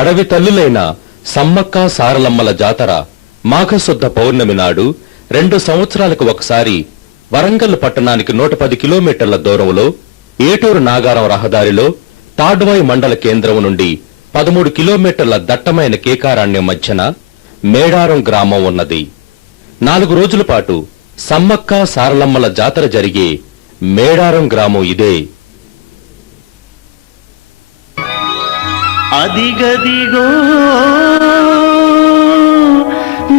అడవి తల్లులైన సమ్మక్క సారలమ్మల జాతర మాఘశుద్ధ పౌర్ణమి నాడు 2 సంవత్సరాలకు ఒకసారి వరంగల్ పట్టణానికి 110 కిలోమీటర్ల దూరంలో ఏటూరు నాగారం రహదారిలో తాడ్వాయి మండల కేంద్రం నుండి 13 కిలోమీటర్ల దట్టమైన కేకారణ్యం మధ్యన మేడారం గ్రామం ఉన్నది. 4 రోజుల పాటు సమ్మక్క సారలమ్మల జాతర జరిగే మేడారం గ్రామం ఇదే. అదిగదిగో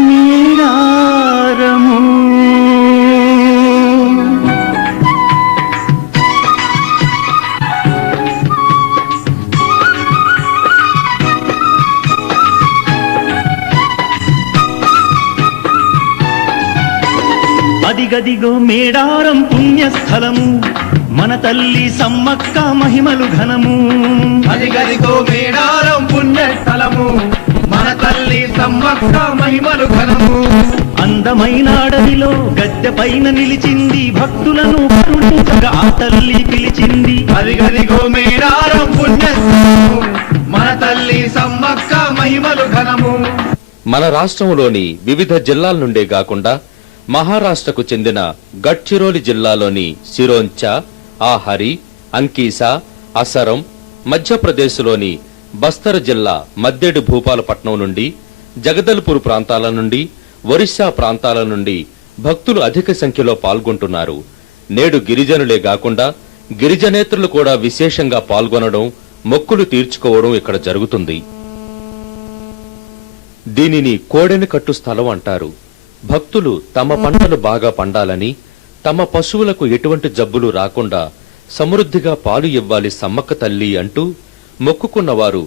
మేడారము, అదిగదిగో మేడారం పుణ్యస్థలము, మన తల్లి సమ్మక్క మహిమలు ఘనము. అదిగదిగో మేడారం పుణ్యస్థలము, మన తల్లి సమ్మక్క మహిమలు ఘనము. అందమైన అడవిలో గద్దె పైన నిలిచింది, భక్తులను కరుణించగా ఆ తల్లి పిలిచింది. అదిగదిగో మేడారం పుణ్యస్థలము, మన తల్లి సమ్మక్క మహిమలు ఘనము. మన రాష్ట్రంలోని వివిధ జిల్లాల నుండే కాకుండా మహారాష్ట్రకు చెందిన గడ్చిరోలి జిల్లాలోని సిరోంచా, ఆహరి, అంకీసా, అసరం, మధ్యప్రదేశ్లోని బస్తర్ జిల్లా మద్దెడు భూపాలపట్నం నుండి, జగదల్పూర్ ప్రాంతాల నుండి, ఒరిస్సా ప్రాంతాల నుండి భక్తులు అధిక సంఖ్యలో పాల్గొంటున్నారు. నేడు గిరిజనులే కాకుండా గిరిజనేతరులు కూడా విశేషంగా పాల్గొనడం, మొక్కులు తీర్చుకోవడం ఇక్కడ జరుగుతుంది. దీనిని కోడెని కట్టు స్థలం అంటారు. భక్తులు తమ పంటలు బాగా పండాలని, తమ పశువులకు ఎటువంటి జబ్బులు రాకుండా సమృద్ధిగా పాలు ఇవ్వాలి సమ్మక్క తల్లి అంటూ మొక్కుకున్నవారు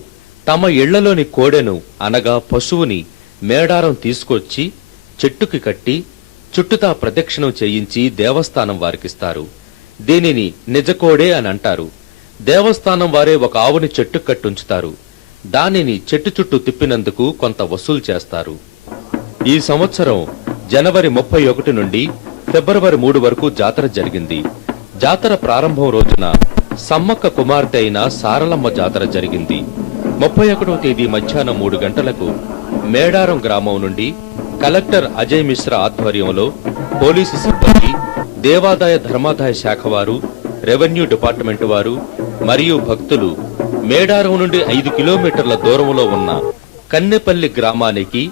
తమ ఇళ్లలోని కోడెను అనగా పశువుని మేడారం తీసుకొచ్చి చెట్టుకి కట్టి చుట్టుతా ప్రదక్షిణం చేయించి దేవస్థానం వారికిస్తారు. దీనిని నిజకోడే అని అంటారు. దేవస్థానం వారే ఒక ఆవుని చెట్టు కట్టుంచుతారు. దానిని చెట్టు చుట్టూ తిప్పినందుకు కొంత వసూలు చేస్తారు. ఈ సంవత్సరం జనవరి 31 నుండి ఫిబ్రవరి 3 వరకు జాతర జరిగింది. జాతర ప్రారంభం రోజున సమ్మక్క కుమార్తె అయిన సారలమ్మ జాతర జరిగింది. 31వ తేదీ మధ్యాహ్నం 3 గంటలకు మేడారం గ్రామం నుండి కలెక్టర్ అజయ్ మిశ్రా ఆధ్వర్యంలో పోలీసు సిబ్బంది, దేవాదాయ ధర్మాదాయ శాఖ వారు, రెవెన్యూ డిపార్ట్మెంట్ వారు మరియు భక్తులు మేడారం నుండి 5 కిలోమీటర్ల దూరంలో ఉన్న కన్నెపల్లి గ్రామానికి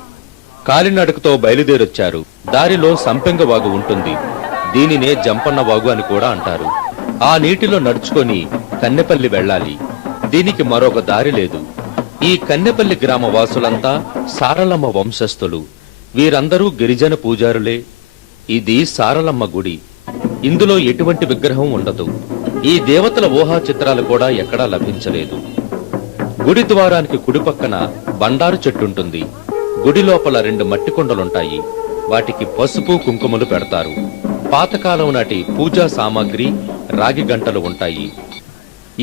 కాలినడకతో బయలుదేరొచ్చారు. దారిలో సంపెంగ వాగు ఉంటుంది. దీనినే జంపన్న వాగు అని కూడా అంటారు. ఆ నీటిలో నడుచుకొని కన్నెపల్లి వెళ్ళాలి. దీనికి మరొక దారి లేదు. ఈ కన్నెపల్లి గ్రామ వాసులంతా సారలమ్మ వంశస్థులు. వీరందరూ గిరిజన పూజారులే. ఇది సారలమ్మ గుడి. ఇందులో ఎటువంటి విగ్రహం ఉండదు. ఈ దేవతల ఊహా చిత్రాలు కూడా ఎక్కడా లభించలేదు. గుడి ద్వారానికి కుడిపక్కన బండారు చెట్టుంటుంది. గుడి లోపల 2 మట్టి కుండలుంటాయి. వాటికి పసుపు కుంకుమలు పెడతారు. పాతకాలం నాటి పూజా సామాగ్రి, రాగి గంటలు ఉంటాయి.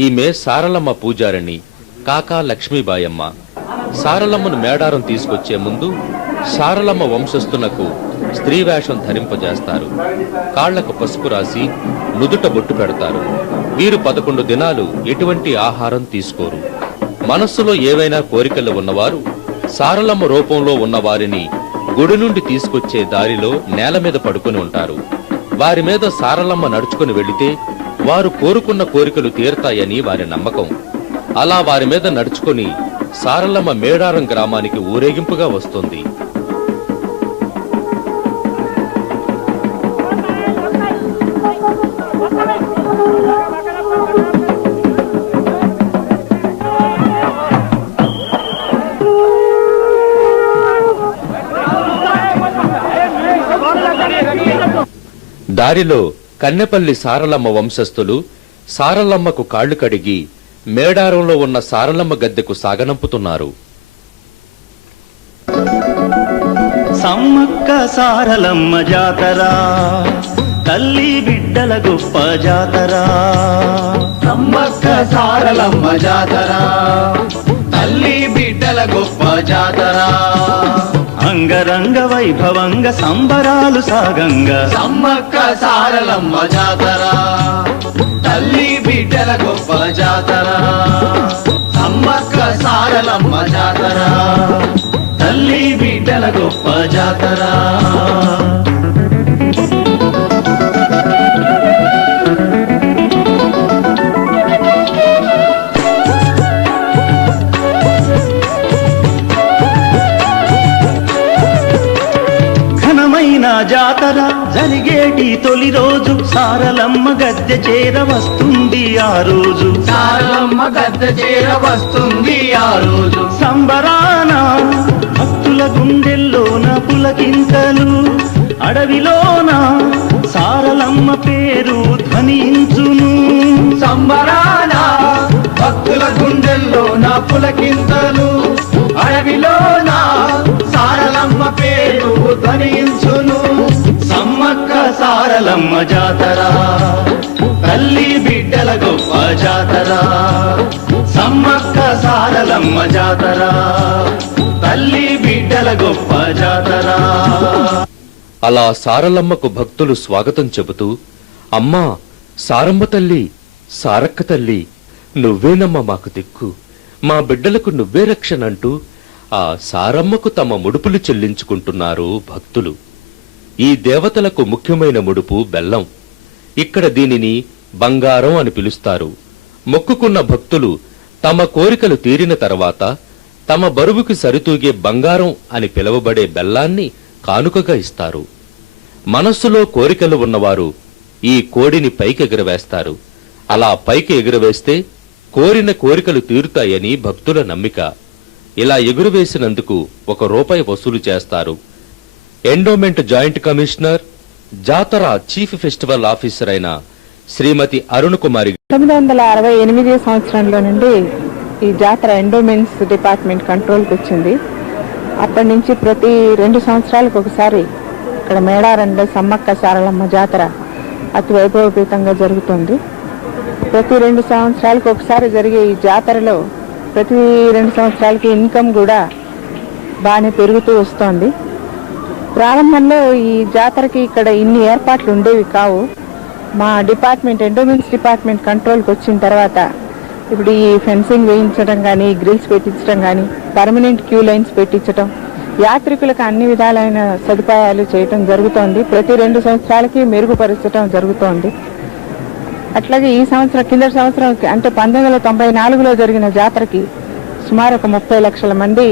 ఈమె సారలమ్మ పూజారిణి కాకా లక్ష్మీబాయమ్మ. సారలమ్మను మేడారం తీసుకొచ్చే ముందు సారలమ్మ వంశస్థునకు స్త్రీ వేషం ధరింపజేస్తారు. కాళ్లకు పసుపు రాసి నుదుట బొట్టు పెడతారు. వీరు 11 దినాలు ఎటువంటి ఆహారం తీసుకోరు. మనస్సులో ఏవైనా కోరికలు ఉన్నవారు సారలమ్మ రూపంలో ఉన్న వారిని గుడి నుండి తీసుకొచ్చే దారిలో నేల మీద పడుకుని ఉంటారు. వారి మీద సారలమ్మ నడుచుకుని వెళితే వారు కోరుకున్న కోరికలు తీరతాయని వారి నమ్మకం. అలా వారి మీద నడుచుకుని సారలమ్మ మేడారం గ్రామానికి ఊరేగింపుగా వస్తుంది. దారిలో కన్నెపల్లి సారలమ్మ వంశస్థులు సారలమ్మకు కాళ్లు కడిగి మేడారంలో ఉన్న సారలమ్మ గద్దెకు సాగనంపుతున్నారు. సమ్మక్క సారలమ్మ జాతర, తల్లి బిడ్డల గొప్ప జాతర. సమ్మక్క సారలమ్మ జాతర, తల్లి బిడ్డల గొప్ప జాతర. అంగరంగ వైభవంగ సంబరాలు సాగంగా సమ్మక్క సారలమ్మ జాతర, తల్లి బిడ్డల గొప్ప జాతర సమ్మక్క సారలమ్మ జాతర తల్లి బిడ్డల గొప్ప జాతర ఘనమైన జాతర జరిగేటి తొలి రోజు సారలమ్మ గద్దె చేర వస్తుంది ఆ రోజు సారలమ్మ గద్దె చేర వస్తుంది ఆ రోజు సంబరాన భక్తుల గుండెల్లోన పులకింతలు అడవిలోన సారలమ్మ పేరు ధ్వనించును సంబరాన భక్తుల గుండెల్లో నా పులకింతలు అడవిలోన సారలమ్మ పేరు ధ్వనించును సమ్మక్క సారలమ్మ జాతర తల్లి బిడ్డల గొప్ప జాతర సమ్మక్క సారలమ్మ జాతర తల్లి బిడ్డల గొప్ప జాతర అలా సారలమ్మకు భక్తులు స్వాగతం చెబుతూ అమ్మా సారమ్మ తల్లి సారక్క తల్లి నువ్వేనమ్మా మాకు దిక్కు మా బిడ్డలకు నువ్వే రక్షణంటూ ఆ సారమ్మకు తమ ముడుపులు చెల్లించుకుంటున్నారు భక్తులు. ఈ దేవతలకు ముఖ్యమైన ముడుపు బెల్లం. ఇక్కడ దీనిని బంగారం అని పిలుస్తారు. మొక్కుకున్న భక్తులు తమ కోరికలు తీరిన తర్వాత తమ బరువుకి సరితూగే బంగారం అని పిలువబడే బెల్లాన్ని కానుకగా ఇస్తారు. మనస్సులో కోరికలు ఉన్నవారు ఈ కోడిని పైకి ఎగురవేస్తారు. అలా పైకి ఎగురవేస్తే కోరిన కోరికలు తీరుతాయని భక్తుల నమ్మిక. ఇలా ఎగురవేసినందుకు ₹1 వసూలు చేస్తారు. ఎండోమెంట్ జాయింట్ కమిషనర్, జాతర చీఫ్ ఫెస్టివల్ ఆఫీసర్ అయిన శ్రీమతి అరుణ్ కుమారి 1968 సంవత్సరంలో నుండి ఈ జాతర ఎండోమెంట్స్ డిపార్ట్మెంట్ కంట్రోల్కి వచ్చింది. అప్పటి నుంచి ప్రతి 2 సంవత్సరాలకు ఒకసారి ఇక్కడ మేడారంలో సమ్మక్క సారలమ్మ జాతర అతి వైభవపేతంగా జరుగుతుంది. ప్రతి 2 సంవత్సరాలకు ఒకసారి జరిగే ఈ జాతరలో ప్రతి 2 సంవత్సరాలకి ఇన్కమ్ కూడా బాగానే పెరుగుతూ వస్తోంది. ప్రారంభంలో ఈ జాతరకి ఇక్కడ ఇన్ని ఏర్పాట్లు ఉండేవి కావు. మా డిపార్ట్మెంట్ ఎండోమెంట్స్ డిపార్ట్మెంట్ కంట్రోల్కి వచ్చిన తర్వాత ఇప్పుడు ఈ ఫెన్సింగ్ వేయించడం కానీ, గ్రిల్స్ పెట్టించడం కానీ, పర్మనెంట్ క్యూ లైన్స్ పెట్టించడం, యాత్రికులకు అన్ని విధాలైన సదుపాయాలు చేయటం జరుగుతోంది. ప్రతి 2 సంవత్సరాలకి మెరుగుపరచడం జరుగుతోంది. అట్లాగే ఈ సంవత్సరం కిందటి సంవత్సరం అంటే 1994లో జరిగిన జాతరకి సుమారు 30 లక్షల మంది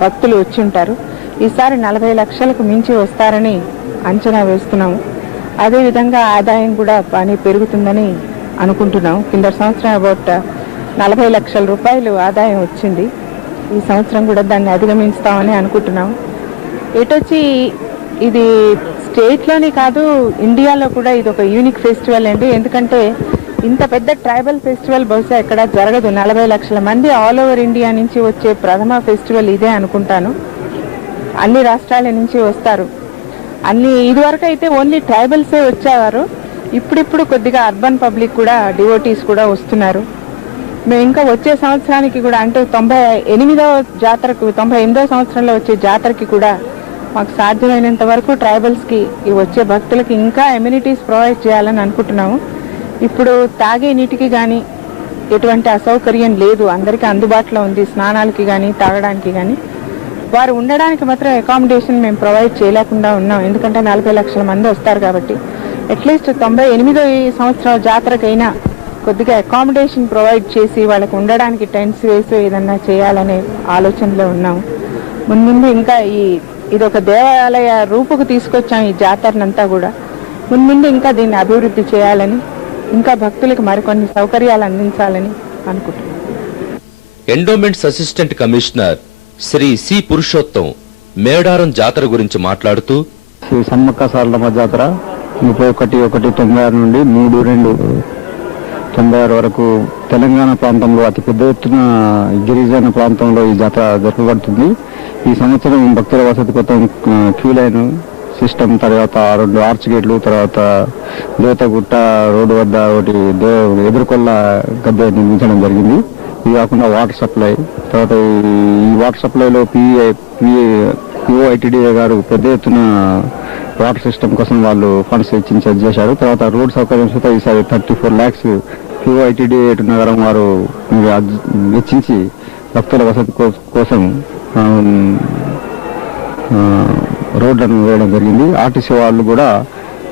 భక్తులు వచ్చి ఉంటారు. ఈసారి 40 లక్షలకు మించి వస్తారని అంచనా వేస్తున్నాము. అదేవిధంగా ఆదాయం కూడా బాగా పెరుగుతుందని అనుకుంటున్నాం. కిందటి సంవత్సరం అబౌట్ 40 లక్షల రూపాయలు ఆదాయం వచ్చింది. ఈ సంవత్సరం కూడా దాన్ని అధిగమిస్తామని అనుకుంటున్నాం. ఇటొచ్చి ఇది స్టేట్లోనే కాదు, ఇండియాలో కూడా ఇది ఒక యూనిక్ ఫెస్టివల్ అండి. ఎందుకంటే ఇంత పెద్ద ట్రైబల్ ఫెస్టివల్ బహుశా ఎక్కడ జరగదు. 40 లక్షల మంది ఆల్ ఓవర్ ఇండియా నుంచి వచ్చే ప్రథమ ఫెస్టివల్ ఇదే అనుకుంటాను. అన్ని రాష్ట్రాల నుంచి వస్తారు. ఇదివరకు అయితే ఓన్లీ ట్రైబల్సే వచ్చేవారు. ఇప్పుడిప్పుడు కొద్దిగా అర్బన్ పబ్లిక్ కూడా, డివోటీస్ కూడా వస్తున్నారు. మేము ఇంకా వచ్చే సంవత్సరానికి కూడా అంటే 98వ జాతరకు 98వ సంవత్సరంలో వచ్చే జాతరకి కూడా మాకు సాధ్యమైనంత వరకు ట్రైబల్స్కి ఈ వచ్చే భక్తులకి ఇంకా ఎమ్యూనిటీస్ ప్రొవైడ్ చేయాలని అనుకుంటున్నాము. ఇప్పుడు తాగే నీటికి కానీ ఎటువంటి అసౌకర్యం లేదు, అందరికీ అందుబాటులో ఉంది. స్నానాలకి కానీ తాగడానికి కానీ వారు ఉండడానికి మాత్రం అకామిడేషన్ మేము ప్రొవైడ్ చేయలేకుండా ఉన్నాం. ఎందుకంటే 40 లక్షల మంది వస్తారు కాబట్టి అట్లీస్ట్ 98వ సంవత్సరం జాతరకైనా కొద్దిగా అకామిడేషన్ ప్రొవైడ్ చేసి వాళ్ళకి ఉండడానికి టెంట్స్ వేసి ఏదన్నా చేయాలనే ఆలోచనలో ఉన్నాము. ముందు ఇంకా ఇది ఒక దేవాలయ రూపుకు తీసుకొచ్చాం ఈ జాతరనంతా కూడా. ముందు ఇంకా దీన్ని అభివృద్ధి చేయాలని, ఇంకా భక్తులకు మరికొన్ని సౌకర్యాలు అందించాలని అనుకుంటున్నాం. Endowments assistant commissioner Shri C Purushottam Medaram Jatara గురించి మాట్లాడుతూ శ్రీ సమ్మక్క సారలమ్మ జాతర 31/1/96 నుండి 3/2/96 వరకు తెలంగాణ ప్రాంతంలో అతి పెద్ద ఎత్తున గిరిజన ప్రాంతంలో ఈ జాతర జరపబడుతుంది. ఈ సంవత్సరం భక్తుల వసతి కోసం క్యూ లైన్ సిస్టమ్, తర్వాత 2 ఆర్చ్ గేట్లు, తర్వాత దేవతగుట్ట రోడ్డు వద్ద ఒకటి ఎదుర్కొల్ల గద్దె నిర్మించడం జరిగింది. ఇది కాకుండా వాటర్ సప్లై, తర్వాత ఈ వాటర్ సప్లైలో పిఓఐటిడిఏ గారు పెద్ద ఎత్తున వాటర్ సిస్టమ్ కోసం వాళ్ళు ఫండ్స్ ఇచ్చి చేశారు. తర్వాత రోడ్ సౌకర్యం సుతా ఈసారి 34 lakhs QITD నగరం వారు వెచ్చించి భక్తుల వసతి కోసం రోడ్లను వేయడం జరిగింది. ఆర్టీసీ వాళ్ళు కూడా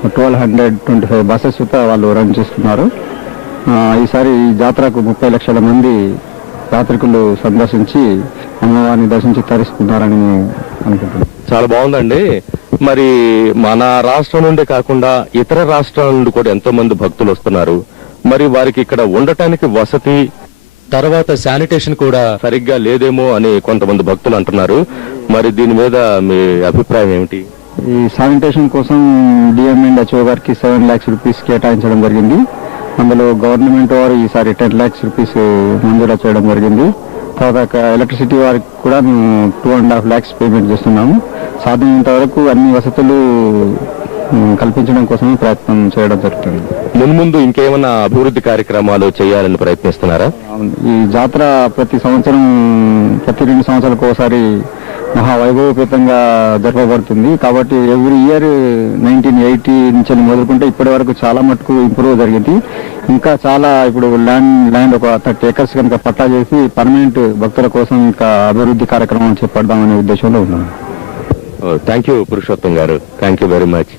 1225 బస్సెస్ వాళ్ళు రన్ చేస్తున్నారు. ఈసారి ఈ జాతరకు 30 లక్షల మంది యాత్రికులు సందర్శించి అమ్మవారిని దర్శించి తరిస్తున్నారని అనుకుంటున్నాను. చాలా బాగుందండి. మరి మన రాష్ట్రం నుండి కాకుండా ఇతర రాష్ట్రాల నుండి కూడా ఎంతో మంది భక్తులు వస్తున్నారు. మరి వారికి ఇక్కడ ఉండటానికి వసతి తర్వాత శానిటేషన్ కూడా సరిగ్గా లేదేమో అని కొంతమంది భక్తులు అంటున్నారు. మరి దీని మీద మీ అభిప్రాయం ఏమిటి? ఈ శానిటేషన్ కోసం డిఎం అండ్ హెచ్ఓ గారికి 7 lakhs rupees కేటాయించడం జరిగింది. అందులో గవర్నమెంట్ వారు ఈసారి 10 lakhs rupees మంజూరు చేయడం జరిగింది. తర్వాత ఎలక్ట్రిసిటీ వారికి కూడా మేము 2.5 lakhs పేమెంట్ చేస్తున్నాము. సాధ్యమైనంత వరకు అన్ని వసతులు కల్పించడం కోసమే ప్రయత్నం చేయడం జరుగుతుంది. మున్ముందు ఇంకేమైనా అభివృద్ధి కార్యక్రమాలు చేయాలని ప్రయత్నిస్తున్నారా? ఈ జాతర ప్రతి 2 సంవత్సరాలకు ఒకసారి మహావైభవపేతంగా జరపబడుతుంది. కాబట్టి ఎవ్రీ ఇయర్ 1980 నుంచి మొదలుకుంటే ఇప్పటి వరకు చాలా మటుకు ఇంప్రూవ్ జరిగింది. ఇంకా చాలా ఇప్పుడు ల్యాండ్ ఒక 30 acres కనుక పట్టా చేసి పర్మనెంట్ భక్తుల కోసం ఇంకా అభివృద్ధి కార్యక్రమం చేపడదామనే ఉద్దేశంలో ఉన్నాను. థ్యాంక్ యూ పురుషోత్తం గారు. Thank you very much.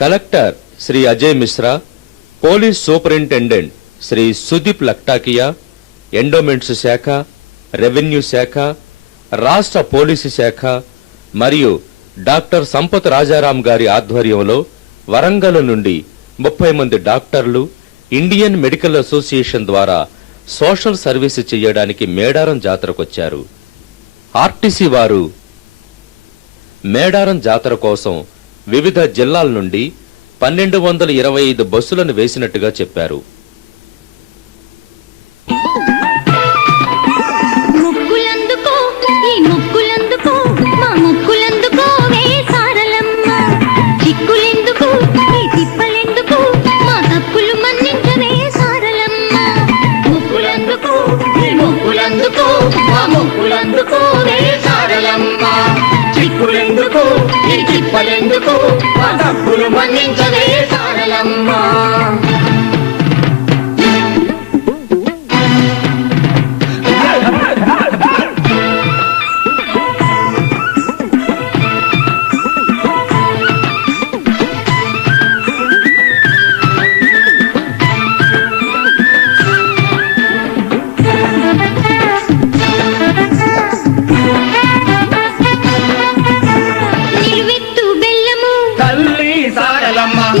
Collector Shri Ajay Mishra, police superintendent Shri Sudeep Laktakia, endowments శాఖ, రెవెన్యూ శాఖ, రాష్ట్ర పోలీసు శాఖ మరియు డాక్టర్ సంపత్ రాజారాం గారి ఆధ్వర్యంలో వరంగల్ నుండి 30 మంది డాక్టర్లు ఇండియన్ మెడికల్ అసోసియేషన్ ద్వారా సోషల్ సర్వీస్ చేయడానికి మేడారం జాతరకొచ్చారు. ఆర్టీసీ వారు మేడారం జాతర కోసం వివిధ జిల్లాల నుండి 1225 బస్సులను వేసినట్టుగా చెప్పారు. చిక్కులెందుకు ఈ చిప్పలెందుకు మా తప్పులు మన్నించవే సారలమ్మ.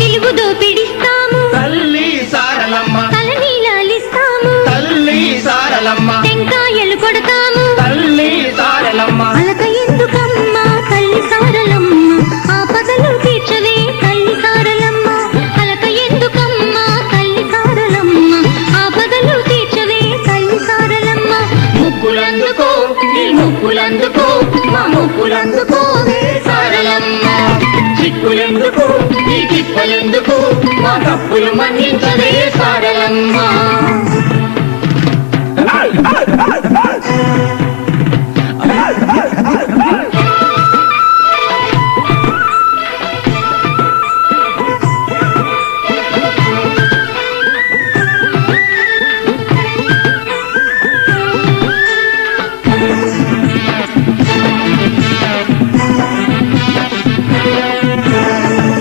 నిలువుదో పిడిస్తాము తల్లి సారలమ్మ, తల్లి సారలమ్మ, టెంకాయలు కొడతాము తల్లి సారలమ్మ, అలక ఎందుకమ్మా తల్లి సారలమ్మ, ఆపదలు తీర్చవే తల్లి సారలమ్మ, అలక ఎందుకమ్మా తల్లి సారలమ్మ, ఆపదలు తీర్చవే తల్లి సారలమ్మ. ముక్కులందుకో ఈ ముక్కులందుకో మా ముక్కులందుకో సారలమ్మ. చిక్కులెందుకు ఈ చిప్పలెందుకు మా తప్పులు మన్నించవే సారలమ్మ.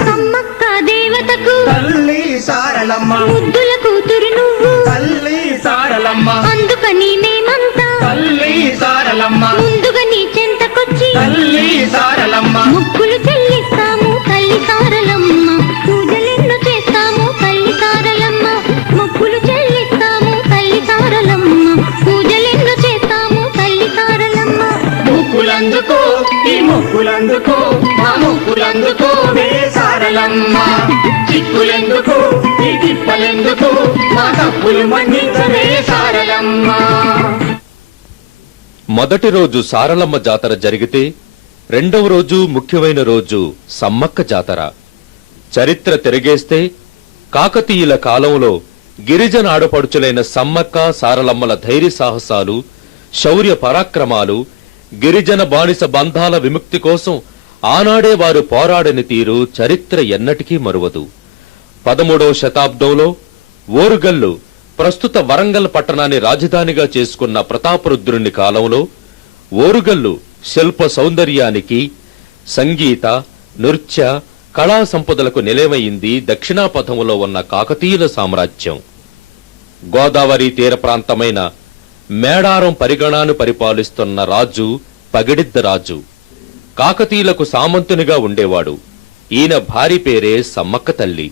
సమ్మక్క దేవతకు తల్లి సారలమ్మ, ముద్దుల కూతురు నువ్వు, తల్లి సారలమ్మ, అందుకని మేమంతా తల్లి సారలమ్మ, ముందుగా నీ చెంతకొచ్చి తల్లి సారలమ్మ, ముక్కులు చెల్లిస్తాము తల్లి సారలమ్మ, పూజలెన్నో చేస్తాము తల్లి సారలమ్మ, ముక్కులు చెల్లిస్తాము తల్లి సారలమ్మ, పూజలెన్నో చేస్తాము తల్లి సారలమ్మ. ముక్కులందుకో ఈ ముక్కులందుకో మా ముక్కులందుకో వే సారలమ్మ. చిక్కులెందుకు ఈ తిప్పలెందుకు మా తప్పులు మన్నించవే సారలమ్మ. మొదటి రోజు సారలమ్మ జాతర జరిగితే రెండవ రోజు ముఖ్యమైన రోజు సమ్మక్క జాతర. చరిత్ర తిరగేస్తే కాకతీయుల కాలంలో గిరిజన ఆడపడుచులైన సమ్మక్క సారలమ్మల ధైర్య సాహసాలు, శౌర్య పరాక్రమాలు, గిరిజన బానిస బంధాల విముక్తి కోసం ఆనాడే వారు పోరాడని తీరు చరిత్ర ఎన్నటికీ మరువదు. 13వ శతాబ్దంలో ఓరుగల్లు ప్రస్తుత వరంగల్ పట్టణాన్ని రాజధానిగా చేసుకున్న ప్రతాపరుద్రుని కాలంలో ఓరుగల్లు శిల్ప సౌందర్యానికి, సంగీత, నృత్య, కళా సంపదలకు నిలయమైంది దక్షిణాపథములో ఉన్న కాకతీయుల సామ్రాజ్యం. గోదావరి తీర ప్రాంతమైన మేడారం పరిగణాను పరిపాలిస్తున్న రాజు పగిడిద్ద రాజు. కాకతీయులకు సామంతునిగా ఉండేవాడు. ఈయన భార్య పేరే సమ్మక్క తల్లి.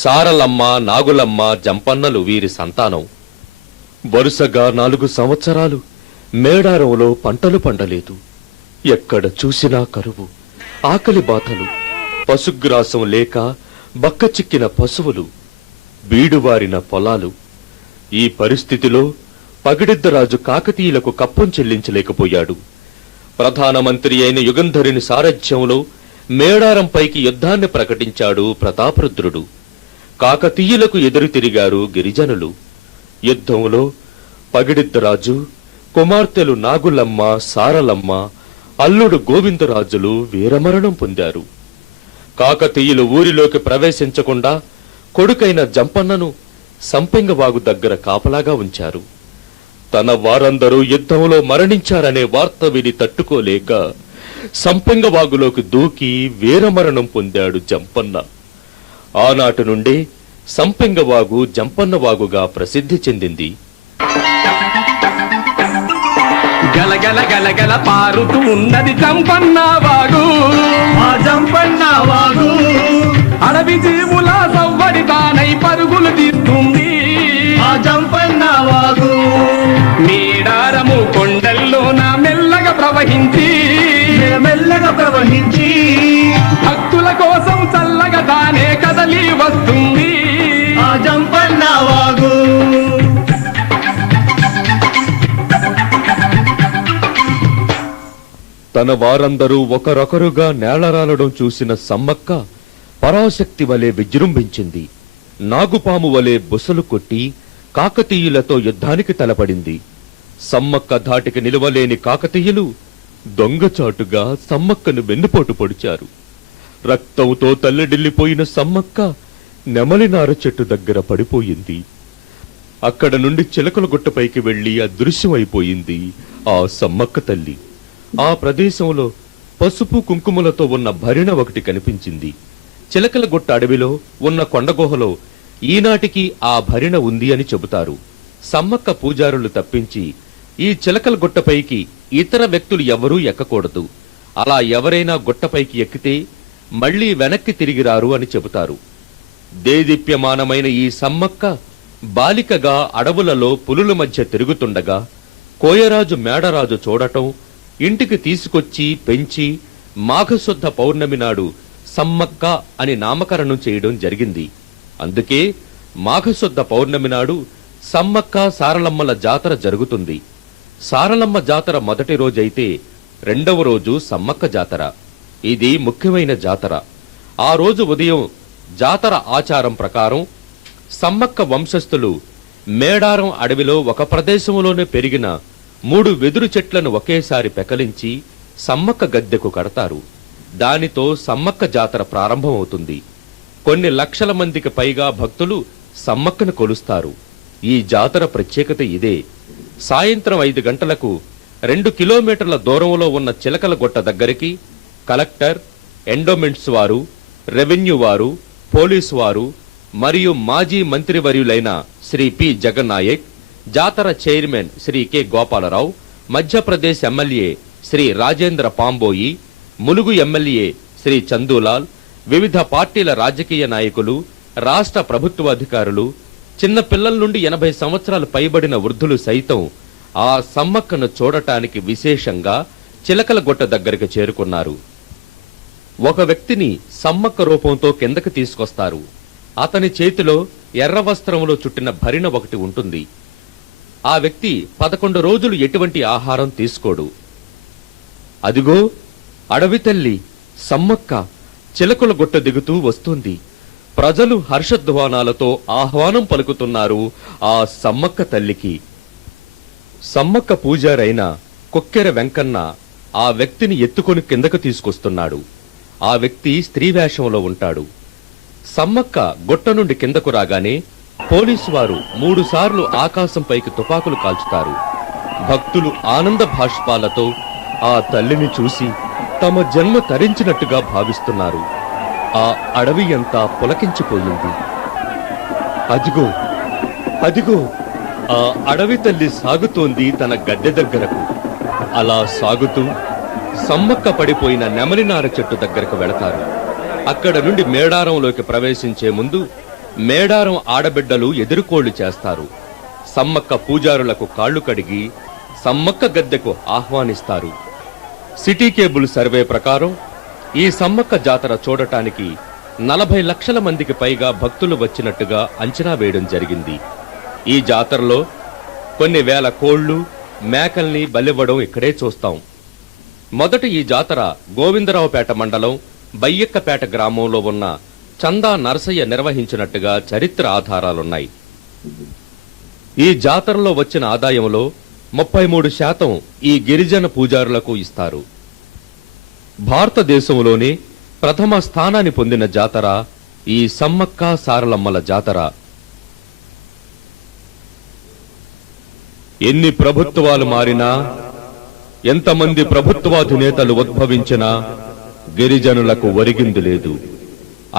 సారలమ్మ, నాగులమ్మ, జంపన్నలు వీరి సంతానం. వరుసగా 4 సంవత్సరాలు మేడారంలో పంటలు పండలేదు. ఎక్కడ చూసినా కరువు, ఆకలి బాధలు, పశుగ్రాసం లేక బక్కచిక్కిన పశువులు, బీడువారిన పొలాలు. ఈ పరిస్థితిలో పగిడిద్దరాజు కాకతీయులకు కప్పం చెల్లించలేకపోయాడు. ప్రధానమంత్రి అయిన యుగంధరుని సారథ్యంలో మేడారంపైకి యుద్ధాన్ని ప్రకటించాడు ప్రతాపరుద్రుడు. కాకతీయులకు ఎదురు తిరిగారు గిరిజనులు. యుద్ధంలో పగిడిద్దరాజు కుమార్తెలు నాగులమ్మ, సారలమ్మ, అల్లుడు గోవిందరాజులు వీరమరణం పొందారు. కాకతీయులు ఊరిలోకి ప్రవేశించకుండా కొడుకైన జంపన్నను సంపెంగవాగు దగ్గర కాపలాగా ఉంచారు. తన వారందరూ యుద్ధంలో మరణించారనే వార్త విని తట్టుకోలేక సంపెంగవాగులోకి దూకి వీరమరణం పొందాడు జంపన్న. ఆనాటి నుండే సంపెంగవాగు జంపన్నవాగుగా ప్రసిద్ధి చెందింది. గలగల గలగల పారుతూ ఉన్నది జంపన్న వాగు. ఆ జంపన్న వాగు అడవి జీవుల సవ్వడి తానై పరుగులు తీస్తుంది. ఆ జంపన్న వాగు మేడారము కొండల్లోన మెల్లగా ప్రవహించి భక్తుల కోసం చల్లగా తానే కదలి వస్తుంది. ఆ జంపన్న వాగు తన వారందరూ ఒకరొకరుగా నేలరాలడం చూసిన సమ్మక్క పరాశక్తి వలె విజృంభించింది. నాగుపాము వలె బుసలు కొట్టి కాకతీయులతో యుద్ధానికి తలపడింది. సమ్మక్క ధాటికి నిలవలేని కాకతీయులు దొంగచాటుగా సమ్మక్కను వెన్నుపోటు పొడిచారు. రక్తంతో తల్లడిల్లిపోయిన సమ్మక్క నెమలినార చెట్టు దగ్గర పడిపోయింది. అక్కడ నుండి చిలకల గుట్టపైకి వెళ్లి అదృశ్యమైపోయింది ఆ సమ్మక్క తల్లి. ఆ ప్రదేశంలో పసుపు కుంకుమలతో ఉన్న భరిణ ఒకటి కనిపించింది. చిలకల గుట్ట అడవిలో ఉన్న కొండగుహలో ఈనాటికి ఆ భరిణ ఉంది అని చెబుతారు. సమ్మక్క పూజారులు తప్పించి ఈ చిలకల గుట్టపైకి ఇతర వ్యక్తులు ఎవరూ ఎక్కకూడదు. అలా ఎవరైనా గుట్టపైకి ఎక్కితే మళ్లీ వెనక్కి తిరిగిరారు అని చెబుతారు. దేదీప్యమానమైన ఈ సమ్మక్క బాలికగా అడవులలో పులుల మధ్య తిరుగుతుండగా కోయరాజు మేడరాజు చూడటం, ఇంటికి తీసుకొచ్చి పెంచి మాఘశుద్ధ పౌర్ణమి నాడు సమ్మక్క అని నామకరణం చేయడం జరిగింది. అందుకే మాఘశుద్ధ పౌర్ణమి నాడు సమ్మక్క సారలమ్మల జాతర జరుగుతుంది. సారలమ్మ జాతర మొదటి రోజైతే రెండవ రోజు సమ్మక్క జాతర. ఇది ముఖ్యమైన జాతర. ఆ రోజు ఉదయం జాతర ఆచారం ప్రకారం సమ్మక్క వంశస్థులు మేడారం అడవిలో ఒక ప్రదేశంలోనే పెరిగిన 3 వెదురు చెట్లను ఒకేసారి పెకలించి సమ్మక్క గద్దెకు కడతారు. దానితో సమ్మక్క జాతర ప్రారంభమవుతుంది. కొన్ని లక్షల మందికి పైగా భక్తులు సమ్మక్కను కొలుస్తారు. ఈ జాతర ప్రత్యేకత ఇదే. సాయంత్రం 5 గంటలకు 2 కిలోమీటర్ల దూరంలో ఉన్న చిలకల గుట్ట దగ్గరికి కలెక్టర్, ఎండోమెంట్స్ వారు, రెవెన్యూ వారు, పోలీసు వారు మరియు మాజీ మంత్రివర్యులైన శ్రీ పి జగన్నాయక్, జాతర chairman Shri K Gopalarao, Madhya Pradesh MLA Shri Rajendra Pamboi, Mulugu MLA Shri Chandulal, వివిధ పార్టీల రాజకీయ నాయకులు, రాష్ట్ర ప్రభుత్వ అధికారులు, చిన్న పిల్లల నుండి 80 సంవత్సరాలు పైబడిన వృద్ధులు సైతం ఆ సమ్మక్కను చూడటానికి విశేషంగా చిలకల గుట్ట దగ్గరికి చేరుకున్నారు. ఒక వ్యక్తిని సమ్మక్క రూపంతో కిందకి తీసుకొస్తారు. అతని చేతిలో ఎర్ర వస్త్రంలో చుట్టిన భరిణ ఒకటి ఉంటుంది. ఆ వ్యక్తి 11 రోజులు ఎటువంటి ఆహారం తీసుకోడు. అదిగో అడవి తల్లి సమ్మక్క చిలకల గుట్ట దిగుతూ వస్తుంది. ప్రజలు హర్షధ్వానాలతో ఆహ్వానం పలుకుతున్నారు ఆ సమ్మక్క తల్లికి. సమ్మక్క పూజారైన కొక్కెర వెంకన్న ఆ వ్యక్తిని ఎత్తుకొని కిందకు తీసుకొస్తున్నాడు. ఆ వ్యక్తి స్త్రీ వేషంలో ఉంటాడు. సమ్మక్క గుట్ట నుండి కిందకు రాగానే పోలీసు వారు 3 సార్లు ఆకాశం పైకి తుపాకులు కాల్చుతారు. భక్తులు ఆనంద భాష్పాలతో ఆ తల్లిని చూసి తమ జన్మ తరించినట్టుగా భావిస్తున్నారు. ఆ అడవి అంతా పులకించిపోయింది. అదిగో అదిగో ఆ అడవి తల్లి సాగుతోంది తన గద్దె దగ్గరకు. అలా సాగుతూ సమ్మక్క పడిపోయిన నెమలినార చెట్టు దగ్గరకు వెళతారు. అక్కడ నుండి మేడారంలోకి ప్రవేశించే ముందు మేడారం ఆడబిడ్డలు ఎదురుకోళ్లు చేస్తారు. సమ్మక్క పూజారులకు కాళ్లు కడిగి సమ్మక్క గద్దెకు ఆహ్వానిస్తారు. సిటీ కేబుల్ సర్వే ప్రకారం ఈ సమ్మక్క జాతర చూడటానికి 40 లక్షల మందికి పైగా భక్తులు వచ్చినట్టుగా అంచనా వేయడం జరిగింది. ఈ జాతరలో కొన్ని వేల కోళ్లు మేకల్ని బలివ్వడం ఇక్కడే చూస్తాం. మొదట ఈ జాతర గోవిందరావుపేట మండలం బయ్యక్కపేట గ్రామంలో ఉన్న చందా నరసయ్య నిర్వహించినట్టుగా చరిత్ర ఆధారాలున్నాయి. ఈ జాతరలో వచ్చిన ఆదాయంలో 33% ఈ గిరిజన పూజారులకు ఇస్తారు. భారతదేశంలోనే ప్రథమ స్థానాన్ని పొందిన జాతర ఈ సమ్మక్క సారలమ్మల జాతర. ఎన్ని ప్రభుత్వాలు మారినా, ఎంతమంది ప్రభుత్వాధినేతలు ఉద్భవించినా గిరిజనులకు ఒరిగింది లేదు.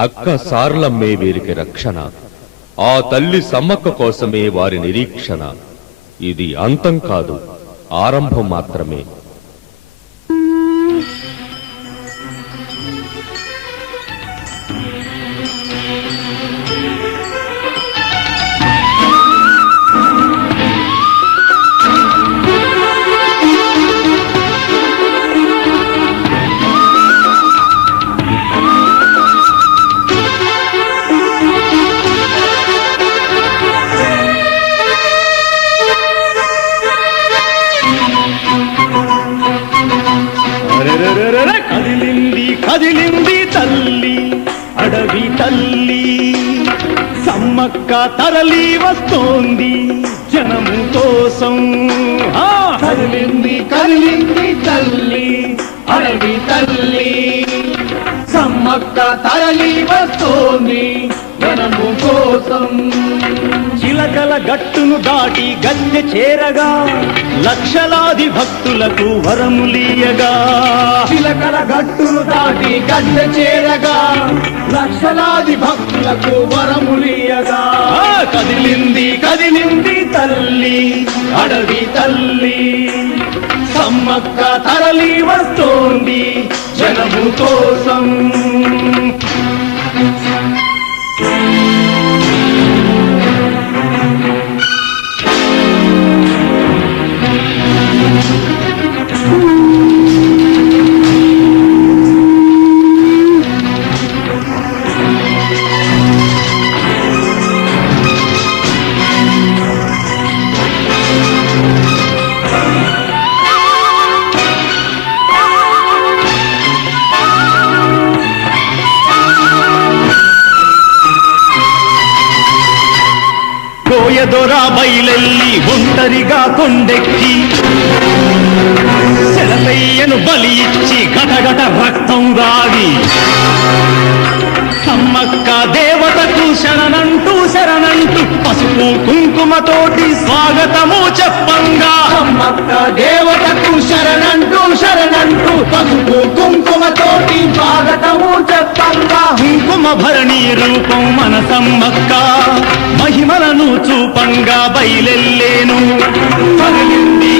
అక్క సారలమ్మే వీరికి రక్షణ. ఆ తల్లి సమ్మక్క కోసమే వారి నిరీక్షణ. ఇది అంతం కాదు, ఆరంభం మాత్రమే. కదిలింది కదిలింది తల్లి అడవి తల్లి, సమ్మక్క తరలి వస్తోంది జనము కోసం. కదిలింది కదిలింది తల్లి అడవి తల్లి, సమ్మక్క తరలి వస్తోంది జనము కోసం. చిలకల గట్టును దాటి గద్దె చేరగా లక్షలాది భక్తులకు వరములీయగా. చిలకల గట్టును దాటి గద్దె చేరగా లక్షలాది భక్తులకు వరములీయగా. కదిలింది కదిలింది తల్లి అడవి తల్లి, సమ్మక్క తరలి వస్తోంది జనము కోసం. కోయదొర బయలెల్లి ఒంటరిగా కొండెక్కి సెలతయ్యను బలి ఇచ్చి గటగట రక్తం రాగి, సమ్మక్క దేవతకు శరణంటూ శరణంటూ పసుపు కుంకుమతోటి స్వాగతము చెప్పంగా. సమ్మక్క దేవతకు శరణంటూ శరణంటూ పసుపు కుంకుమతోటి స్వాగతము చెప్పంగా. కుంకుమ భరణి రూపం మన సమ్మక్క మహిమలను చూపంగా బయలెల్లేను.